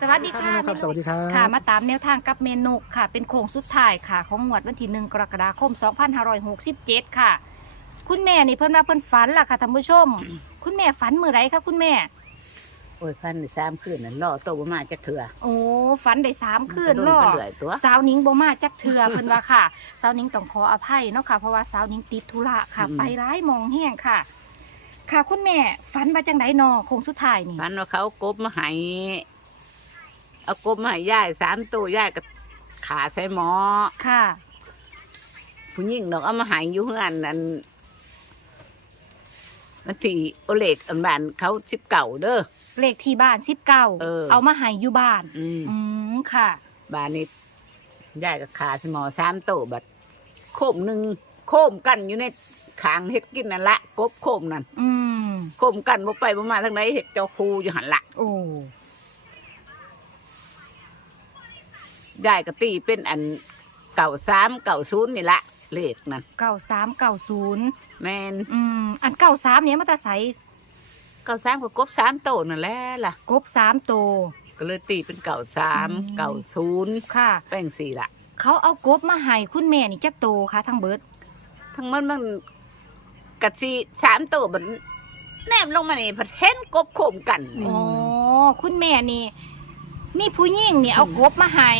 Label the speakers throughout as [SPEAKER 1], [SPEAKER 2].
[SPEAKER 1] สวัสดีค่ะ
[SPEAKER 2] ครับสวัสดีครับ
[SPEAKER 1] ค่ะ มาตามแนวทางกับเมนกค่ะ เป็นโค้งสุดท้ายค่ะ ของงวดวันที่หนึ่งกรกฎาคม 2567 ค่ะ คุณแม่นี่เพิ่นว่าเพิ่นฝันล่ะค่ะท่านผู้ชม คุณแม่ฝันมื้อไรคะคุณแม่
[SPEAKER 3] โอ้ยพันนี่สามคืนนั่นล่อโตบ่มาจักเถื่อ
[SPEAKER 1] โอ้ฝันได้สามคืน
[SPEAKER 3] มั
[SPEAKER 1] ล่
[SPEAKER 3] ก็
[SPEAKER 1] อ
[SPEAKER 3] โดนไปเรื่อยตัว
[SPEAKER 1] สาวนิ้งบ่มาจักเทือเพิ่นว่าค่ะ สาวนิ้งต้องขออภัยเนาะค่ะ เพราะว่าสาวนิ้งติดธุระค่ะ ไปร้ายหมองแห้งค่ะ ค่ะคุณแม่ฝันว่าจังไดนอโค้งสุดท้ายนี่
[SPEAKER 3] พันว่าเขากบมาให้ เอากบมาให้ยายสามตัวยายก็ขาใส่หมอ
[SPEAKER 1] ค่ะ
[SPEAKER 3] ผู้หญิงดอกเอามาให้อยู่เฮือนนั่นนาทีโอเล็กอันบ้านเขาสิบเก่าเด้อ
[SPEAKER 1] เลขที่บ้าน19
[SPEAKER 3] เออ
[SPEAKER 1] เอามาให้อยู่บ้าน
[SPEAKER 3] อืม
[SPEAKER 1] อืมค่ะ
[SPEAKER 3] บ้านนี้ยายก็ขาใส่หมอสามตัวบัดโคมหนึ่งโคมกันอยู่ในขางเฮ็ดกินนั่นละกบโคมนั่น
[SPEAKER 1] อืม
[SPEAKER 3] โคมกันบ่ไปบ่มาทางไหนเฮ็ดเจ้าคูอยู่หันละ
[SPEAKER 1] โอ้
[SPEAKER 3] ยายก็ตีเป็นอันเก่าสามเก่าศูนย์นี่ละเลขนั่น
[SPEAKER 1] เก้าสามเก้าศูนย์
[SPEAKER 3] แมน
[SPEAKER 1] อืมอันเก้าสามเนี้ยมันจะใส่
[SPEAKER 3] เก่าสามก็กบสามโตนั่นแหละล่ะ
[SPEAKER 1] กบสามโตว
[SPEAKER 3] ก็เลยตีเป็นเก่าสาม
[SPEAKER 1] อืม
[SPEAKER 3] เก่าศูนย์
[SPEAKER 1] ค่ะ
[SPEAKER 3] แป้งสี่ละ
[SPEAKER 1] เขาเอากบมาให้คุณแม่นี่จักโตค่ะทั้งเบิด
[SPEAKER 3] ทั้งมันมันกะสีสามโตมันแนมลงมานี่พัดเห็นกบโคมกันนี่
[SPEAKER 1] อ๋อ คุณแม่นี่ มีผู้หญิงนี่เอากบมาให้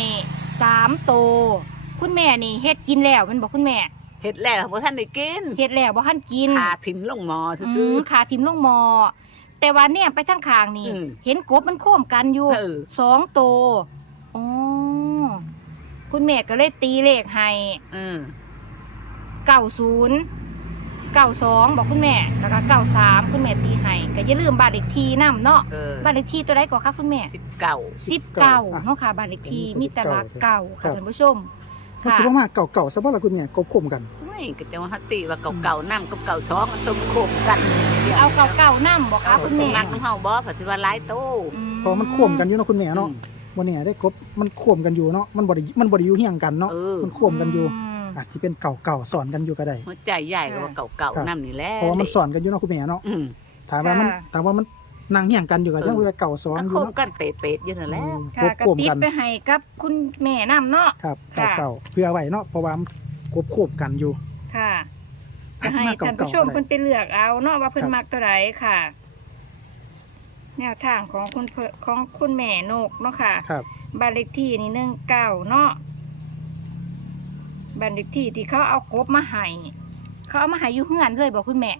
[SPEAKER 1] สามโตวคุณแม่นี่เฮ็ดกินแล้วแมันบอกคุณแม่
[SPEAKER 3] เห็ดแล้วพอท่านได้กิน
[SPEAKER 1] เฮ็ดแล้วบ่ทันกิน
[SPEAKER 3] ขาถิ่มลงหมอ
[SPEAKER 1] อื
[SPEAKER 3] ซื้อ
[SPEAKER 1] มขาทิมลงหมอ แต่ว่าเนี่ยไปทางข้างนี่
[SPEAKER 3] อืม
[SPEAKER 1] เห็นกบมันโค้มกันอยู่
[SPEAKER 3] เออ
[SPEAKER 1] สองโตวอ๋อคุณแม่ก็เลยตีเลขให้
[SPEAKER 3] ๆอืม
[SPEAKER 1] เก้าศูนย์ เก้าสองบอกคุณแม่แล้วก็เก้าสามคุณแม่ตีให้ก็อย่าลืมบ้านเลขที่นํเนาะ
[SPEAKER 3] เออ
[SPEAKER 1] บ้านเลขที่ตัวใดก่อนคะคุณแม่
[SPEAKER 3] สิบเก่า
[SPEAKER 1] สิบเก้าเนาะค่ะบ้านเลขที่มีแต่ละเก้าค่ะท่านผู้ชม
[SPEAKER 2] มัน
[SPEAKER 1] ค่ะ
[SPEAKER 2] สิบ่มาเก่าๆซะบ่ล่ะคุณแม่กบข่มกัน
[SPEAKER 3] ไม่ก็จะว่าฮัตตีว่าเก่าๆนั่งกับเก่าสองมันต้มโคมกันดี๋ยว
[SPEAKER 1] เอาเก้าเก้านํบอกคะคุณแม่
[SPEAKER 3] มักน้ำเฮาบ่ผัดสิว่าหลายโต
[SPEAKER 1] อื
[SPEAKER 2] เพราะมันข่มกันอยู่เนาะคุณแม่เนาะบ่แน่ได้กบมันข่มกันอยู่เนาะมันบ่ได้มันบ่ได้อยู่เฮียงกันเนาะ
[SPEAKER 3] เออ
[SPEAKER 2] มันข่มกันอยู่
[SPEAKER 1] ม
[SPEAKER 2] อาจสิเป็นเก่าๆสอนกันอยู่ก็ได้
[SPEAKER 3] หัวใจใหญ่ก็ว่าเก่าๆน้ำนี่แหละ
[SPEAKER 2] เพราะว่ามันสอนกันอยู่เนาะคุณแม่เนาะ
[SPEAKER 3] อืม
[SPEAKER 2] ถามว่ามันถามว่ามันนั่งเฮียงกันอยู่ก็ยังว่าเก่าสอน
[SPEAKER 3] มัน
[SPEAKER 2] อ
[SPEAKER 3] โค
[SPEAKER 2] ยู่
[SPEAKER 3] ม
[SPEAKER 2] เนาะ
[SPEAKER 3] กันเปรตๆอยู่นั่นแหละ
[SPEAKER 2] อืม
[SPEAKER 1] ค่ะ
[SPEAKER 2] กบ
[SPEAKER 1] กระ
[SPEAKER 2] ข่ม
[SPEAKER 1] ติบ
[SPEAKER 2] กัน
[SPEAKER 1] ไปให้กับคุณแม่นํเนาะ
[SPEAKER 2] ครับ
[SPEAKER 1] ค่ะ
[SPEAKER 2] เก่าๆเพื่อไว้เนาะเพราะว่ามันกบข่มกันอยู่
[SPEAKER 1] ค่ะจะ
[SPEAKER 2] อาจจะ
[SPEAKER 1] ให้
[SPEAKER 2] มาเก่าๆ
[SPEAKER 1] ท่านผู้ชม
[SPEAKER 2] ก็ได้
[SPEAKER 1] เพิ่นไปเลือกเอาเนาะว่าเพิ่น
[SPEAKER 2] ครับ
[SPEAKER 1] มักตัวใดค่ะ แนวทางของคุณเพิ่นของคุณแม่นกเนาะค่ะ
[SPEAKER 2] ครับ
[SPEAKER 1] บ้านเลขที่นี่หนึ่งเก้าเนาะ บ้านเลขที่ที่เขาเอากบมาให้เขาเอามาให้อยู่เฮือนเลยบอกคุณแม่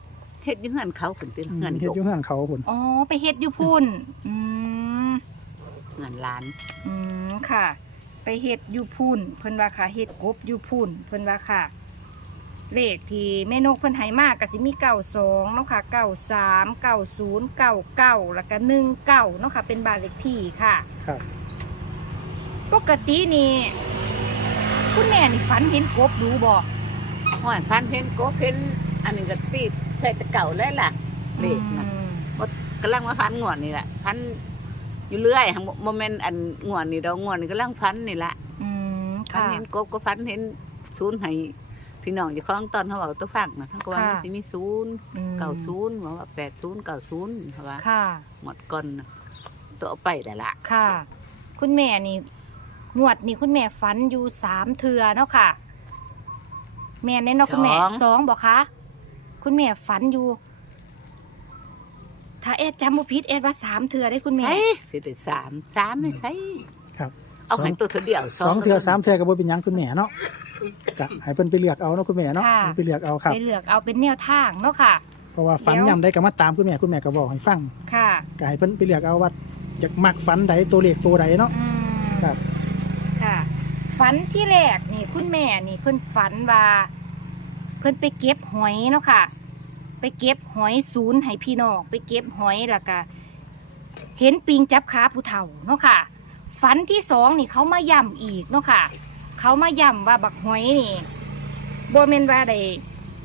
[SPEAKER 3] เฮ็ดอยู่เฮือนเขาขึ้นเป็น
[SPEAKER 2] อืม
[SPEAKER 3] เฮือน
[SPEAKER 2] เฮ็
[SPEAKER 3] ย
[SPEAKER 2] ด
[SPEAKER 3] ก
[SPEAKER 2] อยู่เฮือนเขาพุ่น
[SPEAKER 1] อ๋อไปเฮ็ดอยู่พุ่นอืม
[SPEAKER 3] เฮือนหลาน
[SPEAKER 1] อืมค่ะ ไปเฮ็ดอยู่พุ่นเพิ่นว่าค่ะเฮ็ดกบอยู่พุ่นเพิ่นว่าค่ะ เลขที่แม่นกเพิ่นให้มากก็สิมีเก้าสองเนาะค่ะเก้าสามเก้าศูนย์เก้าเก้าแล้วก็หนึ่งเก้าเนาะค่ะ เป็นบ้านเลขที่ค่ะ
[SPEAKER 2] ครับ
[SPEAKER 1] ปกตินี่ คุณแม่นี่ฝันเห็นกบดูบ่
[SPEAKER 3] ห้อยพันเห็นกบเห็นอันนี้ก็ตีใส่แตะเก่าแล้วล่ะเลขน่ะ
[SPEAKER 1] อืม
[SPEAKER 3] กำลังมาพันงวดนี่แหละพันอยู่เรื่อยหั้งโมเมนต์อันงวดนี่ดอกงวดนี่กำลังพันนี่แหละ
[SPEAKER 1] อืม
[SPEAKER 3] พัน
[SPEAKER 1] ค่ะ
[SPEAKER 3] เห็นกบก็พันเห็นศูนย์ให้พี่น้องเจะคล้าของตอนเขาบอกตัวฟังนะทั้งก็ว่า
[SPEAKER 1] ค่ะ
[SPEAKER 3] มันสิมีศูนย์
[SPEAKER 1] อืม
[SPEAKER 3] เก่าศูนย์บอกว่าแปดศูนย์เก่าศูนย์เขาว่า
[SPEAKER 1] ค่ะ
[SPEAKER 3] หมดก่อนน่ะตัวเอาไปแต่ละ
[SPEAKER 1] ค่ะ คุณแม่นี่ งวดนี่คุณแม่ฝันอยู่สามเทือเนาะค่ะ แม่เน้นเนาะคุณแม่สองบอกคะคุณแม่ฝันอยู่ ถ้าเอ็ดจำบ่ผิดเอ็ดว่าสามเทือได้คุณแม่
[SPEAKER 3] ใช่สิได้สามสามไม่ใช่
[SPEAKER 2] ครับ
[SPEAKER 3] เอา
[SPEAKER 2] สอ
[SPEAKER 3] ให้
[SPEAKER 2] ง
[SPEAKER 3] ตัวเธอเดียว
[SPEAKER 2] สองเทื่อสามเทื่อก็บ่เป็นหยังคุณแม่เนาะก็ให้เพิ่นไปเลือกเอาเนาะคุณแม่เนาะ
[SPEAKER 1] ค่ะ
[SPEAKER 2] เพิ่นไปเลือกเอาครับ
[SPEAKER 1] ไปเลือกเอาเป็นแนวทางเนาะค่ะ
[SPEAKER 2] เพราะว่าฝัน
[SPEAKER 1] เดี๋ยว
[SPEAKER 2] ยำได้ก็มาตามคุณแม่คุณแม่ก็บอกให้ฟัง
[SPEAKER 1] ค่ะ
[SPEAKER 2] ก็ให้เพิ่นไปเลือกเอาว่าอยากมักฝันใดตัวเลขตัวใดเนาะ
[SPEAKER 1] อืม
[SPEAKER 2] ครับ
[SPEAKER 1] ค่ะ ฝันที่แรกนี่คุณแม่นี่เพิ่นฝันว่า เพิ่นไปเก็บหอยเนาะค่ะ ไปเก็บหอยศูนย์ให้พี่น้องไปเก็บหอยแล้วก็เห็นปิงจับขาผู้เฒ่าเนาะค่ะ ฝันที่สองนี่เขามาย่ำอีกเนาะค่ะ เขามาย่ำว่าบักหอยนี่บ่แม่นว่าได้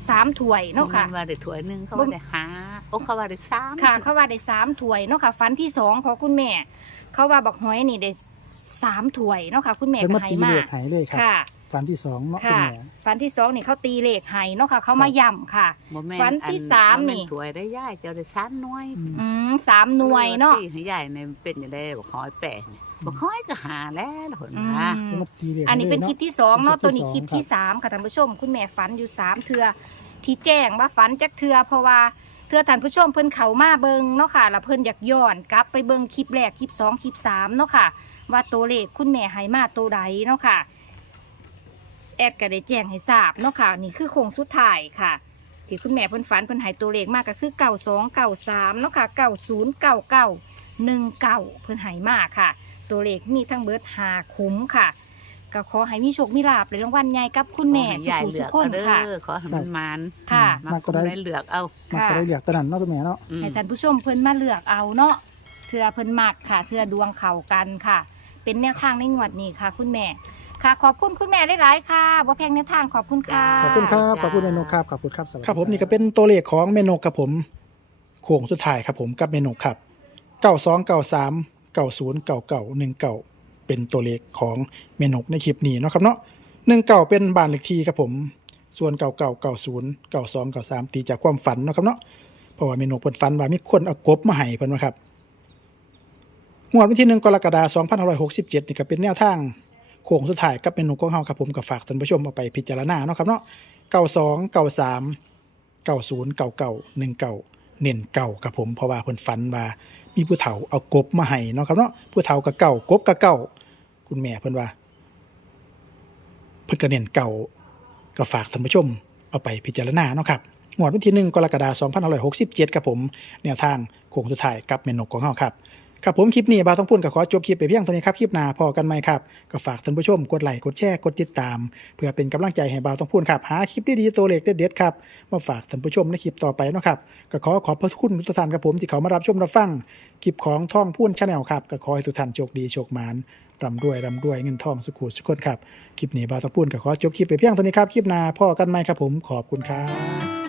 [SPEAKER 1] สามถ้วยเนาะค่ะ
[SPEAKER 3] บ่แม่ว่าได้ถ้วยหนึงเขาว่าได้หาโอ้เขาว่าได้สาม
[SPEAKER 1] ค่ะ เขาว่าได้สามถ้วยเนาะค่ะฝันที่สองของคุณแม่ เขาว่าบักหอยนี่ได้ สามถ้วยเนาะค่ะ คุณแม่
[SPEAKER 2] เพิ่น
[SPEAKER 1] ก็
[SPEAKER 2] มา
[SPEAKER 1] ให้
[SPEAKER 2] ตี
[SPEAKER 1] มา
[SPEAKER 2] เลขให้เลยครับ
[SPEAKER 1] ค่ะ
[SPEAKER 2] ฝันที่สองเนาะคุณ
[SPEAKER 1] ค่ะ
[SPEAKER 2] แม่
[SPEAKER 1] ฝันที่สองนี่เขาตีเลขให้เนาะค่ะ เขามาย่ำค่ะ
[SPEAKER 3] บ่แม่
[SPEAKER 1] ฝันที่
[SPEAKER 3] อั
[SPEAKER 1] สาม
[SPEAKER 3] บ่แนี่ถ้วยได้ย่ายเจ้าได้สามหน่วย
[SPEAKER 2] อืม
[SPEAKER 1] อืมสามหน่วยเนาะ
[SPEAKER 3] ที่ให้ยายในเป็นอย่างได้บอกขอให้แปะนี่บ่ค่อยก็หาแล้วเพิ่น
[SPEAKER 1] อื
[SPEAKER 3] ว่า
[SPEAKER 1] ม
[SPEAKER 2] มาตีเลข
[SPEAKER 1] อันนี้เป็น
[SPEAKER 2] ลย
[SPEAKER 1] คลิปาะที่สองเนาะ
[SPEAKER 2] ค
[SPEAKER 1] ตั
[SPEAKER 2] ลิ
[SPEAKER 1] ว
[SPEAKER 2] ปที่
[SPEAKER 1] นี้คลิปที่
[SPEAKER 2] สองครับ
[SPEAKER 1] สามค่ะท่านผู้ชม คุณแม่ฝันอยู่สามเทือที่แจ้งว่าฝันจักเทือเพราะว่าเทือท่านผู้ชมเพิ่นเขามาเบิงเนาะค่ะแล้วเพิ่นอยากย้อนกลับไปเบิงคลิปแรกคลิปสองคลิปสามเนาะค่ะ ว่าตัวเลขคุณแม่ให้มาตัวใดเนาะค่ะ แอดก็ได้แจ้งให้ทราบเนาะค่ะ นี่คือโครงสุดท้ายค่ะที่คุณแม่เพิ่นฝันเพิ่นให้ตัวเลขมากก็คือเก่าสองเก่าสามเนาะค่ะเก่าศูนย์เก่าเก่าหนึ่งเก่าเพิ่นให้มากค่ะ ตัวเลขมีทั้งเบิดหาคุ้มค่ะก็ขอให้มีโชคมีลาบในรางวัลใหญ่กับคุณแม่
[SPEAKER 3] ขอให้
[SPEAKER 1] สุ
[SPEAKER 3] ยาย
[SPEAKER 1] ขุ
[SPEAKER 3] เลื
[SPEAKER 1] สุ
[SPEAKER 3] อก
[SPEAKER 1] ขคน
[SPEAKER 3] เอาเด้
[SPEAKER 1] ค่ะ
[SPEAKER 3] อขอให้มันมาน
[SPEAKER 1] ค่ะ
[SPEAKER 3] มาคนได้เลือกเอา
[SPEAKER 2] มัน
[SPEAKER 1] ค่ะ
[SPEAKER 2] ก็ได้เรียกตะนันเนาะคุณแม่เนาะ
[SPEAKER 3] อืม
[SPEAKER 1] ให้ท่านผู้ชมเพิ่นมาเลือกเอาเนาะเทือเพิ่นมักค่ะเทือดวงเข่ากันค่ะ เป็นแนวทางในงวดนี้ค่ะ คุณแม่ ค่ะ ขอบคุณคุณแม่หลายๆค่ะบ่แพงแนวทางขอบคุณค่ะ
[SPEAKER 2] ขอบคุณครับ ขอบคุณเมนูครับ ขอบคุณครับครับผมนี่ก็เป็นตัวเลขของเมนูครับผมโค้งสุดท้ายครับผมกับเมนูครับเก้าสองเก้าสามเก้าศูนย์เก้าเก้าหนึ่งเก้าเป็นตัวเลขของเมนูในคลิปนี้เนาะครับเนาะหนึ่งเก้าเป็นบ้านเลขที่ครับผม ส่วนเก่าเก่าเก่าศูนย์เก่าสองเก่าสามตีจากความฝันเนาะครับเนาะเพราะว่าเมนูเพิ่นฝันว่ามีคนเอากบมาให้เพิ่นว่าครับ งวดวันที่หนึ่งกรกฎาคม2567 นี่ก็เป็นแนวทางโค้งสุดท้ายกับเมนูของเฮาครับผมก็ฝากท่านผู้ชมเอาไปพิจารณาเนาะครับเนาะเก่าสองเก่าสามเก่าศูนย์เก่าเก่าหนึ่งเก่าเน้นเก่าครับผมเพราะว่าเพิ่นฝันว่ามีผู้เฒ่าเอากบมาให้เนาะครับเนาะผู้เฒ่ากับเก่ากบกับเก่าคุณแม่เพิ่นว่าเพิ่นก็เน้นเก่าก็ฝากท่านผู้ชมเอาไปพิจารณาเนาะครับงวดวันที่1กรกฎาคม2567 ครับผม แนวทางโค้งสุดท้ายกับเมนูของเฮาครับ ครับผมคลิปนี้บาต้องพูดกับขอจบคลิปไปเพียงเท่านี้ครับคลิปหน้าพอกันไหมครับก็ฝากท่านผู้ชมกดไลค์กดแชร์กดติดตาม เพื่อเป็นกำลังใจให้บาต้องพูดครับหาคลิปดีๆตัวเล็กเด็ดๆครับมาฝากท่านผู้ชมในคลิปต่อไปนะครับก็ขอขอบพระคุณทุกท่านครับผมที่เขามารับชมรับฟังคลิปของท่องพูนชาแนลครับก็ขอให้ทุกท่านโชคดีโชคหมานร่ำรวยร่ำรวยเงินทองสุขุสุขคนครับคลิปนี้บาต้องพูดก็ขอจบคลิปไปเพียงเท่านี้ครับคลิปหน้าพอกันไหมครับผมขอบคุณครับ